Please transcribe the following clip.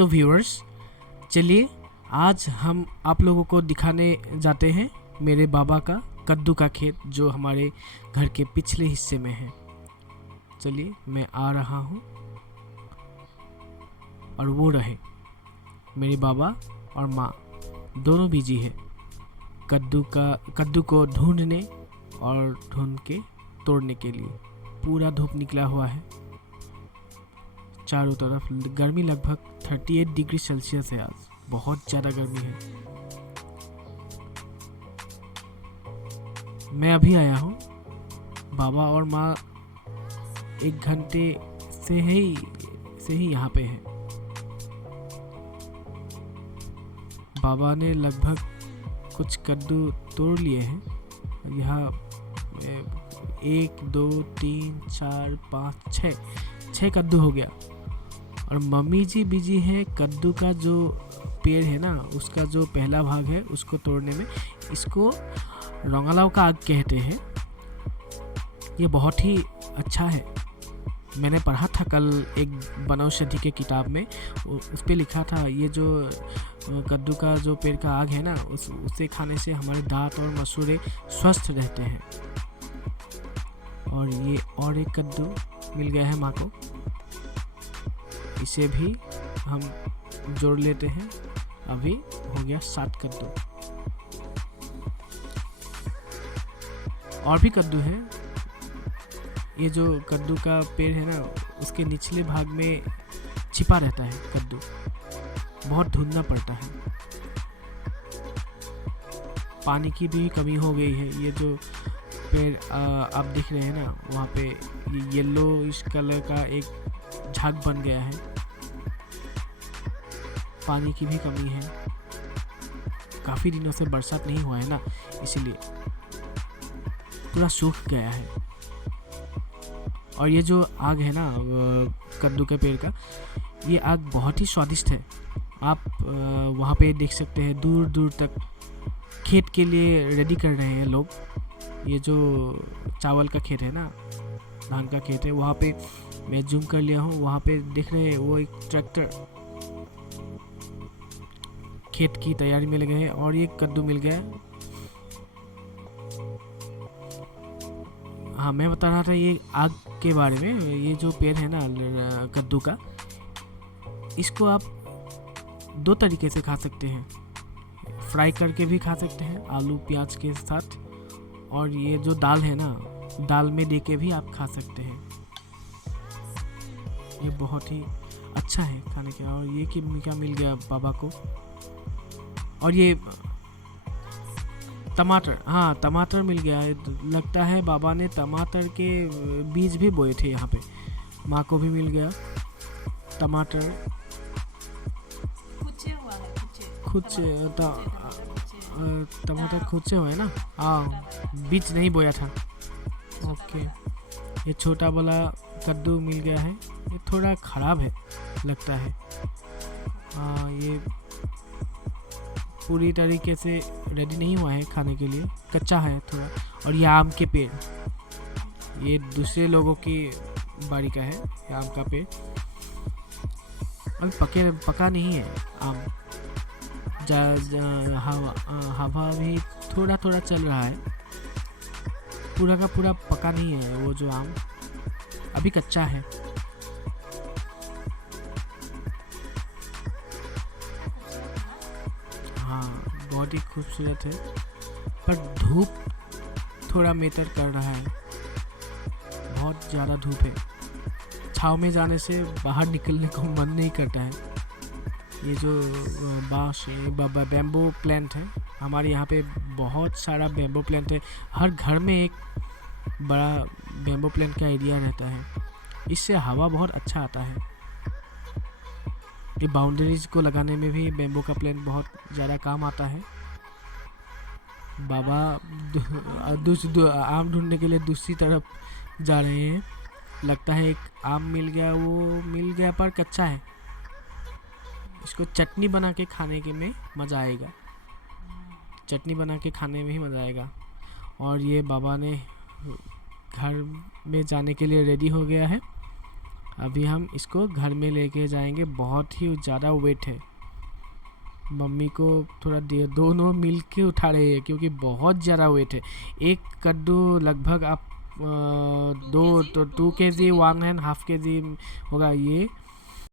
Hello viewers, चलिए आज हम आप लोगों को दिखाने जाते हैं मेरे बाबा का कद्दू का खेत जो हमारे घर के पिछले हिस्से में है। चलिए मैं आ रहा हूँ और वो रहे मेरे बाबा और माँ दोनों बिजी है कद्दू को ढूंढने और ढूंढ के तोड़ने के लिए। पूरा धूप निकला हुआ है, चारों तरफ गर्मी लगभग 38 डिग्री सेल्सियस है। आज बहुत ज़्यादा गर्मी है। मैं अभी आया हूँ, बाबा और माँ 1 घंटे से ही यहाँ पे है। बाबा ने लगभग कुछ कद्दू तोड़ लिए हैं। यहाँ 1 2 3 4 5 6 कद्दू हो गया। और मम्मी जी बिजी है कद्दू का जो पेड़ है ना, उसका जो पहला भाग है उसको तोड़ने में। इसको रंगालाव का आग कहते हैं। ये बहुत ही अच्छा है। मैंने पढ़ा था कल एक वनौषधि के किताब में, उस पे लिखा था ये जो कद्दू का जो पेड़ का आग है ना, उसे खाने से हमारे दांत और मसूड़े स्वस्थ रहते हैं। और ये और एक कद्दू मिल गया है माँ को, इसे भी हम जोड़ लेते हैं। अभी हो गया 7 कद्दू। और भी कद्दू हैं। ये जो कद्दू का पेड़ है ना, उसके निचले भाग में छिपा रहता है कद्दू, बहुत ढूंढना पड़ता है। पानी की भी कमी हो गई है। ये जो पेड़ आप दिख रहे हैं ना, वहाँ पे ये येलो इस कलर का एक झाग बन गया है। पानी की भी कमी है, काफ़ी दिनों से बरसात नहीं हुआ है ना, इसीलिए पूरा सूख गया है। और ये जो आग है ना कद्दू के पेड़ का, ये आग बहुत ही स्वादिष्ट है। आप वहाँ पे देख सकते हैं दूर दूर तक खेत के लिए रेडी कर रहे हैं लोग। ये जो चावल का खेत है ना, धान का खेत है, वहाँ पे मैं जूम कर लिया हूँ। वहाँ पे देख रहे हैं वो एक ट्रैक्टर खेत की तैयारी में लगे हैं। और ये कद्दू मिल गया है। हाँ, मैं बता रहा था ये आग के बारे में। ये जो पेड़ है ना कद्दू का, इसको आप 2 तरीके से खा सकते हैं। फ्राई करके भी खा सकते हैं आलू प्याज के साथ, और ये जो दाल है ना, दाल में देके भी आप खा सकते हैं। ये बहुत ही अच्छा है खाने का। और ये कि मीठा मिल गया बाबा को। और ये टमाटर, हाँ टमाटर मिल गया है। लगता है बाबा ने टमाटर के बीज भी बोए थे यहाँ पे। माँ को भी मिल गया टमाटर। खुद से टमाटर खुद से हुए ना, हाँ बीज नहीं बोया था। ओके, ये छोटा वाला कद्दू मिल गया है। ये थोड़ा ख़राब है लगता है। हाँ, ये पूरी तरीके से रेडी नहीं हुआ है खाने के लिए, कच्चा है थोड़ा। और ये आम के पेड़, ये दूसरे लोगों की बाड़ी का है ये आम का पेड़। अभी पका नहीं है आम। हवा भी थोड़ा थोड़ा चल रहा है, पूरा का पूरा पका नहीं है वो जो आम, अभी कच्चा है। हाँ, बहुत ही खूबसूरत है, पर धूप थोड़ा मेटर कर रहा है। बहुत ज़्यादा धूप है। छाँव में जाने से बाहर निकलने को मन नहीं करता है। ये जो बांस बैम्बू प्लांट है, हमारे यहाँ पे बहुत सारा बैम्बू प्लांट है। हर घर में एक बड़ा बैम्बू प्लांट का एरिया रहता है। इससे हवा बहुत अच्छा आता है। ये बाउंड्रीज को लगाने में भी बैम्बू का प्लांट बहुत ज़्यादा काम आता है। बाबा आम ढूंढने के लिए दूसरी तरफ जा रहे हैं। लगता है एक आम मिल गया, वो मिल गया पर कच्चा है। इसको चटनी बना के खाने के में मज़ा आएगा। चटनी बना के खाने में ही मज़ा आएगा। और ये बाबा ने घर में जाने के लिए रेडी हो गया है। अभी हम इसको घर में लेके जाएंगे। बहुत ही ज़्यादा वेट है, मम्मी को थोड़ा दे, दोनों मिल के उठा रहे हैं क्योंकि बहुत ज़्यादा वेट है। एक कद्दू लगभग आप 2 kg 1.5 kg होगा ये।